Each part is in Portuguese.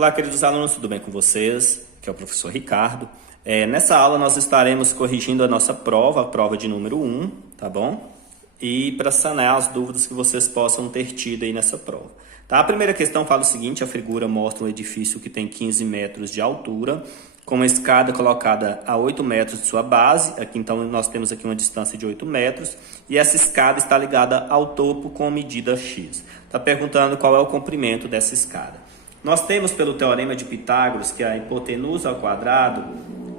Olá, queridos alunos, tudo bem com vocês? Aqui é o professor Ricardo. Nessa aula nós estaremos corrigindo a nossa prova, a prova de número 1, tá bom? E para sanar as dúvidas que vocês possam ter tido aí nessa prova. Tá? A primeira questão fala o seguinte: a figura mostra um edifício que tem 15 metros de altura, com uma escada colocada a 8 metros de sua base. Aqui então nós temos aqui uma distância de 8 metros, e essa escada está ligada ao topo com medida X. Está perguntando qual é o comprimento dessa escada. Nós temos pelo teorema de Pitágoras que a hipotenusa ao quadrado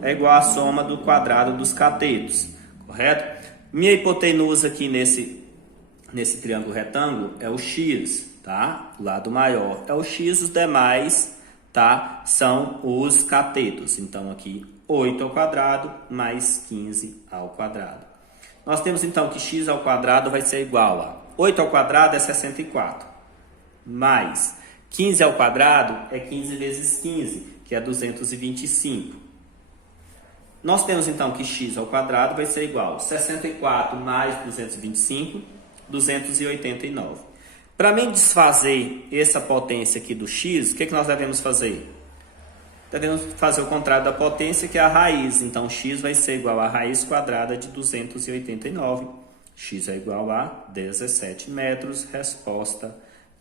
é igual à soma do quadrado dos catetos, correto? Minha hipotenusa aqui nesse triângulo retângulo é o x, tá? O lado maior é o x, os demais, tá? São os catetos. Então aqui 8 ao quadrado mais 15 ao quadrado. Nós temos então que x ao quadrado vai ser igual a 8 ao quadrado é 64, mais 15 ao quadrado é 15 vezes 15, que é 225. Nós temos então que x ao quadrado vai ser igual a 64 mais 225, 289. Para mim desfazer essa potência aqui do x, o que nós devemos fazer? Devemos fazer o contrário da potência, que é a raiz. Então x vai ser igual a raiz quadrada de 289. X é igual a 17 metros. Resposta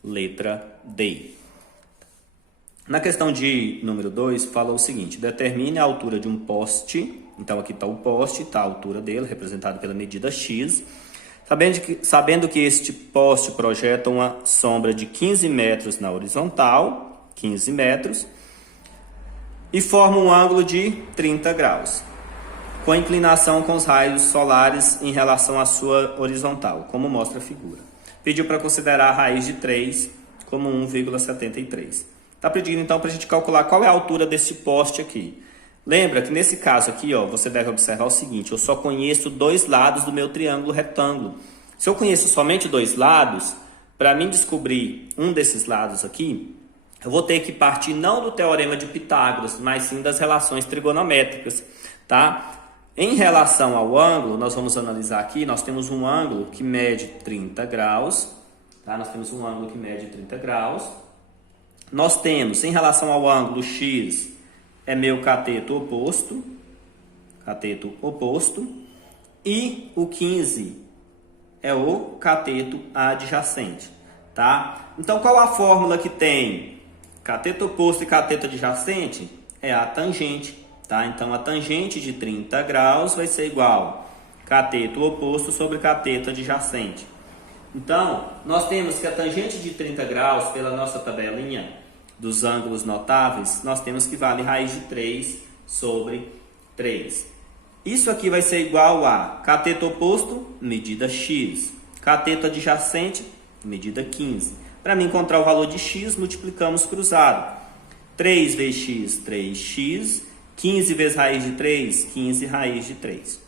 letra D. Na questão de número 2, fala o seguinte: determine a altura de um poste. Então aqui está o poste, está a altura dele, representado pela medida X. Sabendo que este poste projeta uma sombra de 15 metros na horizontal, 15 metros, e forma um ângulo de 30 graus, com inclinação com os raios solares em relação à sua horizontal, como mostra a figura. Pediu para considerar a raiz de 3 como 1,73. Está pedindo então para a gente calcular qual é a altura desse poste aqui. Lembra que nesse caso aqui, ó, você deve observar o seguinte: eu só conheço dois lados do meu triângulo retângulo. Se eu conheço somente dois lados, para mim descobrir um desses lados aqui, eu vou ter que partir não do teorema de Pitágoras, mas sim das relações trigonométricas, tá? Em relação ao ângulo, nós vamos analisar aqui, nós temos um ângulo que mede 30 graus, tá? Nós temos um ângulo que mede 30 graus. Nós temos, em relação ao ângulo X, é meu cateto oposto, e o 15 é o cateto adjacente, tá? Então, qual a fórmula que tem cateto oposto e cateto adjacente? É a tangente, tá? Então, a tangente de 30 graus vai ser igual cateto oposto sobre cateto adjacente. Então, nós temos que a tangente de 30 graus, pela nossa tabelinha dos ângulos notáveis, nós temos que vale raiz de 3 sobre 3. Isso aqui vai ser igual a cateto oposto, medida X. Cateto adjacente, medida 15. Para mim encontrar o valor de X, multiplicamos cruzado. 3 vezes X, 3X. 15 vezes raiz de 3, 15 raiz de 3.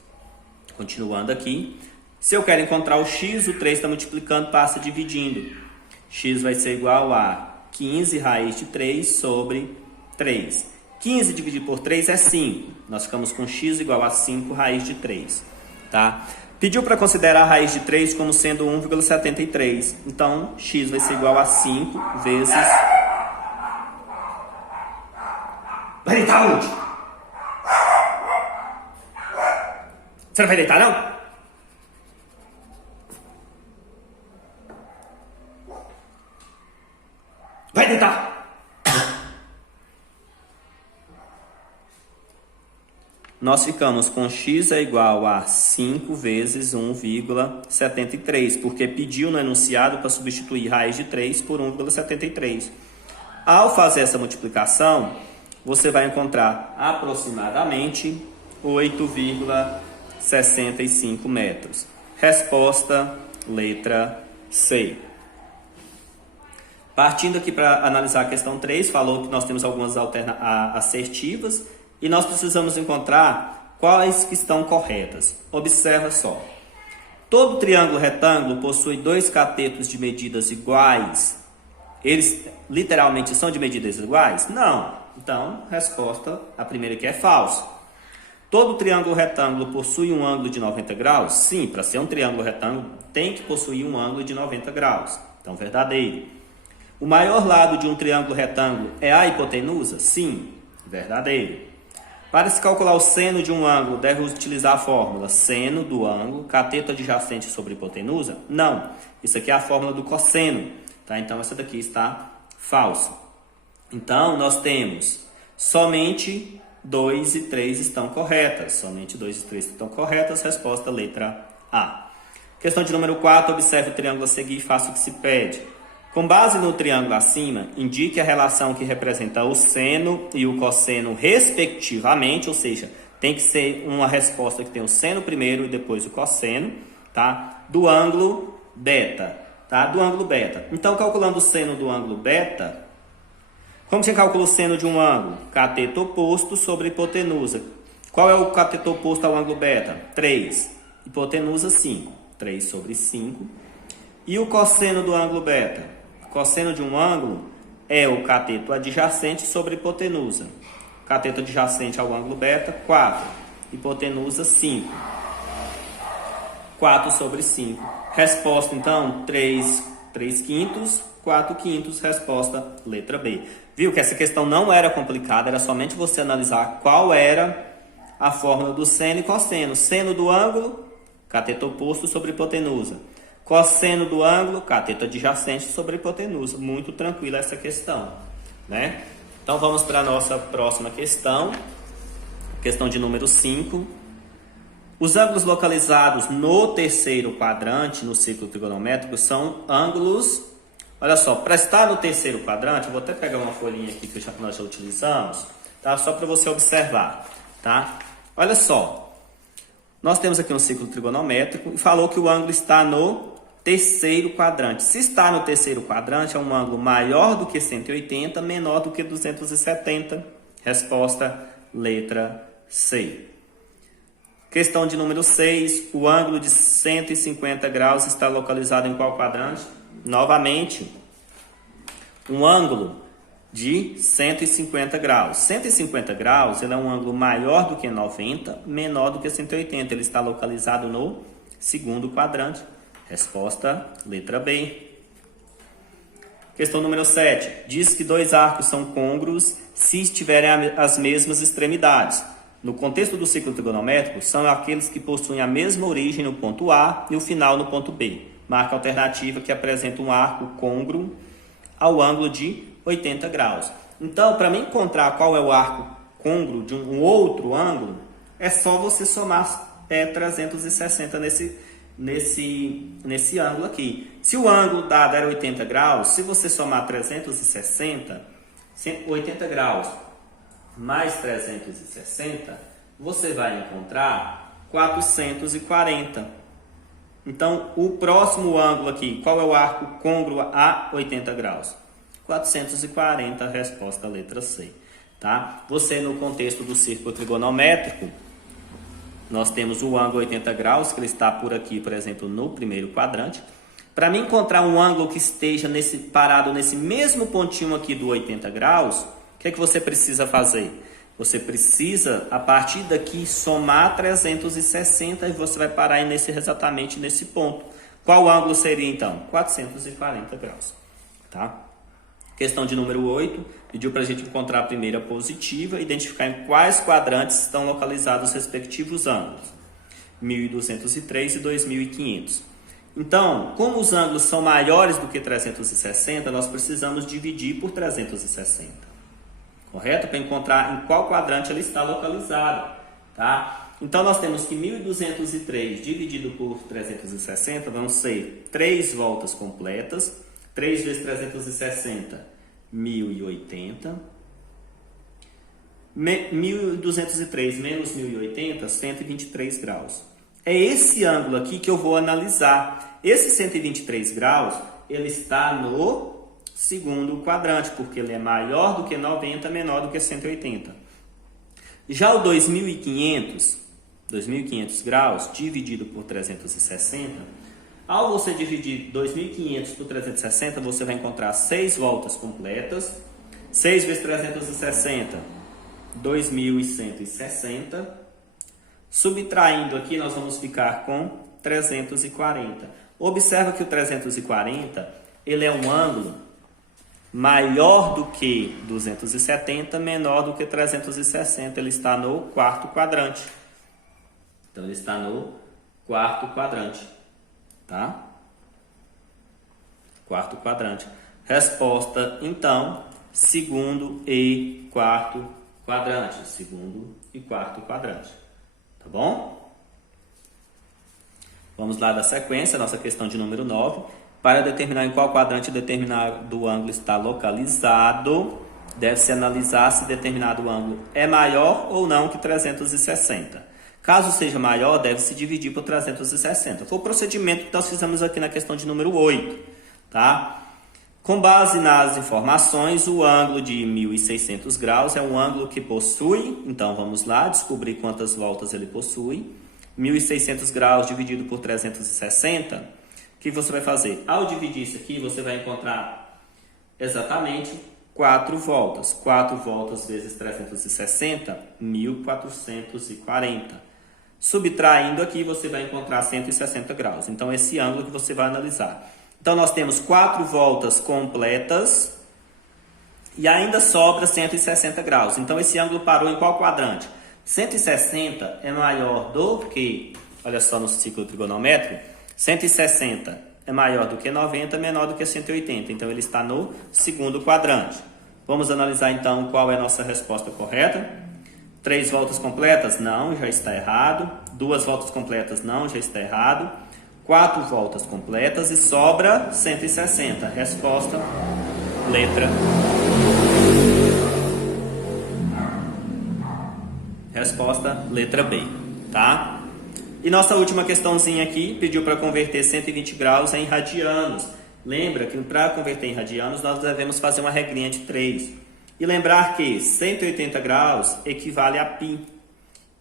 Continuando aqui. Se eu quero encontrar o X, o 3 está multiplicando, passa dividindo. X vai ser igual a 15 raiz de 3 sobre 3. 15 dividido por 3 é 5. Nós ficamos com x igual a 5 raiz de 3. Tá? Pediu para considerar a raiz de 3 como sendo 1,73. Então, x vai ser igual a 5 vezes... Vai deitar onde? Você não vai deitar, não? Vai deitar! Nós ficamos com x é igual a 5 vezes 1,73, porque pediu no enunciado para substituir raiz de 3 por 1,73. Ao fazer essa multiplicação, você vai encontrar aproximadamente 8,65 metros. Resposta, letra C. Partindo aqui para analisar a questão 3, falou que nós temos algumas assertivas e nós precisamos encontrar quais que estão corretas. Observa só. Todo triângulo retângulo possui dois catetos de medidas iguais. Eles literalmente são de medidas iguais? Não. Então, resposta, a primeira aqui é falsa. Todo triângulo retângulo possui um ângulo de 90 graus? Sim, para ser um triângulo retângulo tem que possuir um ângulo de 90 graus. Então, verdadeiro. O maior lado de um triângulo retângulo é a hipotenusa? Sim, verdadeiro. Para se calcular o seno de um ângulo, deve utilizar a fórmula seno do ângulo, cateto adjacente sobre hipotenusa? Não. Isso aqui é a fórmula do cosseno. Tá? Então, essa daqui está falsa. Então, nós temos somente 2 e 3 estão corretas. Somente 2 e 3 estão corretas. Resposta letra A. Questão de número 4. Observe o triângulo a seguir e faça o que se pede. Com base no triângulo acima, indique a relação que representa o seno e o cosseno respectivamente, ou seja, tem que ser uma resposta que tem o seno primeiro e depois o cosseno, tá? Do ângulo beta, tá? Do ângulo beta. Então, calculando o seno do ângulo beta, como você calcula o seno de um ângulo? Cateto oposto sobre hipotenusa. Qual é o cateto oposto ao ângulo beta? 3. Hipotenusa, 5. 3 sobre 5. E o cosseno do ângulo beta? Cosseno de um ângulo é o cateto adjacente sobre hipotenusa. Cateto adjacente ao ângulo beta, 4. Hipotenusa, 5. 4 sobre 5. Resposta, então, 3 quintos, 4 quintos. Resposta, letra B. Viu que essa questão não era complicada, era somente você analisar qual era a fórmula do seno e cosseno. Seno do ângulo, cateto oposto sobre hipotenusa. Cosseno do ângulo, cateto adjacente sobre hipotenusa. Muito tranquila essa questão, né? Então vamos para a nossa próxima questão. Questão de número 5. Os ângulos localizados no terceiro quadrante, no círculo trigonométrico, são ângulos... Olha só, para estar no terceiro quadrante, eu vou até pegar uma folhinha aqui que nós já utilizamos, tá? Só para você observar, tá? Olha só, nós temos aqui um círculo trigonométrico e falou que o ângulo está no terceiro quadrante. Se está no terceiro quadrante, é um ângulo maior do que 180, menor do que 270. Resposta, letra C. Questão de número 6. O ângulo de 150 graus está localizado em qual quadrante? Novamente, um ângulo de 150 graus. 150 graus ele é um ângulo maior do que 90, menor do que 180. Ele está localizado no segundo quadrante. Resposta, letra B. Questão número 7. Diz que dois arcos são côngruos se tiverem as mesmas extremidades. No contexto do ciclo trigonométrico, são aqueles que possuem a mesma origem no ponto A e o final no ponto B. Marca alternativa que apresenta um arco côngruo ao ângulo de 80 graus. Então, para me encontrar qual é o arco côngruo de um outro ângulo, é só você somar 360 nesse ângulo aqui. Se o ângulo dado era 80 graus, se você somar 360, 80 graus mais 360, você vai encontrar 440. Então, o próximo ângulo aqui, qual é o arco côngruo a 80 graus? 440, resposta letra C. Tá? Você, no contexto do círculo trigonométrico, nós temos o ângulo 80 graus, que ele está por aqui, por exemplo, no primeiro quadrante. Para mim encontrar um ângulo que esteja parado nesse mesmo pontinho aqui do 80 graus, o que é que você precisa fazer? Você precisa, a partir daqui, somar 360 e você vai parar exatamente nesse ponto. Qual ângulo seria, então? 440 graus. Tá? Questão de número 8. Pediu para a gente encontrar a primeira positiva e identificar em quais quadrantes estão localizados os respectivos ângulos. 1.203 e 2.500. Então, como os ângulos são maiores do que 360, nós precisamos dividir por 360. Correto? Para encontrar em qual quadrante ele está localizado, tá? Então, nós temos que 1.203 dividido por 360 vão ser 3 voltas completas. 3 vezes 360, 1.080. 1.203 menos 1.080, 123 graus. É esse ângulo aqui que eu vou analisar. Esse 123 graus, ele está no segundo quadrante, porque ele é maior do que 90, menor do que 180. Já o 2.500 graus, dividido por 360, ao você dividir 2.500 por 360, você vai encontrar 6 voltas completas. 6 vezes 360, 2.160. Subtraindo aqui, nós vamos ficar com 340. Observa que o 340, ele é um ângulo maior do que 270, menor do que 360. Ele está no quarto quadrante. Então, ele está no quarto quadrante, tá? Quarto quadrante. Resposta, então, segundo e quarto quadrante. Segundo e quarto quadrante. Tá bom? Vamos lá da sequência, nossa questão de número 9. Para determinar em qual quadrante determinado ângulo está localizado, deve-se analisar se determinado ângulo é maior ou não que 360. Caso seja maior, deve-se dividir por 360. Foi o procedimento que nós fizemos aqui na questão de número 8. Tá? Com base nas informações, o ângulo de 1.600 graus é um ângulo que possui, então vamos lá descobrir quantas voltas ele possui. 1.600 graus dividido por 360, o que você vai fazer? Ao dividir isso aqui, você vai encontrar exatamente 4 voltas. 4 voltas vezes 360, 1.440. Subtraindo aqui, você vai encontrar 160 graus. Então, esse ângulo que você vai analisar. Então, nós temos 4 voltas completas e ainda sobra 160 graus. Então, esse ângulo parou em qual quadrante? 160 é maior do que, olha só no ciclo trigonométrico, 160 é maior do que 90, menor do que 180. Então, ele está no segundo quadrante. Vamos analisar, então, qual é a nossa resposta correta. 3 voltas completas? Não, já está errado. 2 voltas completas? Não, já está errado. 4 voltas completas e sobra 160. Resposta, letra. Resposta, letra B, tá? E nossa última questãozinha aqui pediu para converter 120 graus em radianos. Lembra que para converter em radianos nós devemos fazer uma regrinha de 3. E lembrar que 180 graus equivale a π.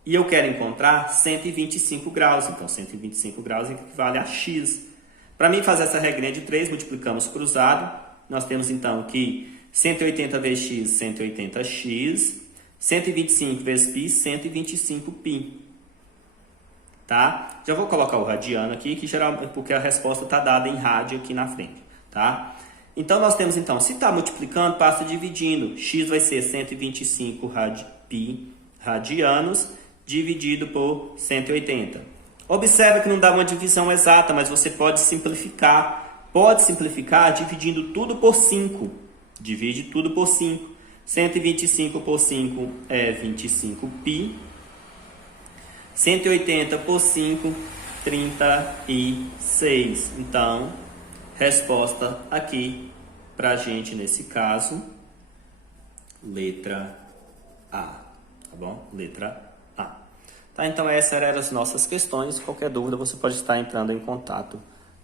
E eu quero encontrar 125 graus. Então, 125 graus equivale a x. Para mim fazer essa regrinha de 3, multiplicamos cruzado. Nós temos então que 180 vezes x, 180x. 125 vezes π, 125π. Tá? Já vou colocar o radiano aqui, que geralmente, porque a resposta está dada em rádio aqui na frente. Tá? Então, nós temos, então, se está multiplicando, passa dividindo. X vai ser 125 π radianos, dividido por 180. Observe que não dá uma divisão exata, mas você pode simplificar. Pode simplificar dividindo tudo por 5. Divide tudo por 5. 125 por 5 é 25π. 180 por 5, 36. Então, resposta aqui para a gente, nesse caso, letra A. Tá bom? Letra A. Tá? Então, essas eram as nossas questões. Qualquer dúvida, você pode estar entrando em contato.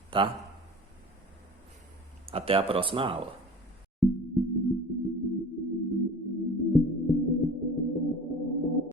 Tá? Até a próxima aula.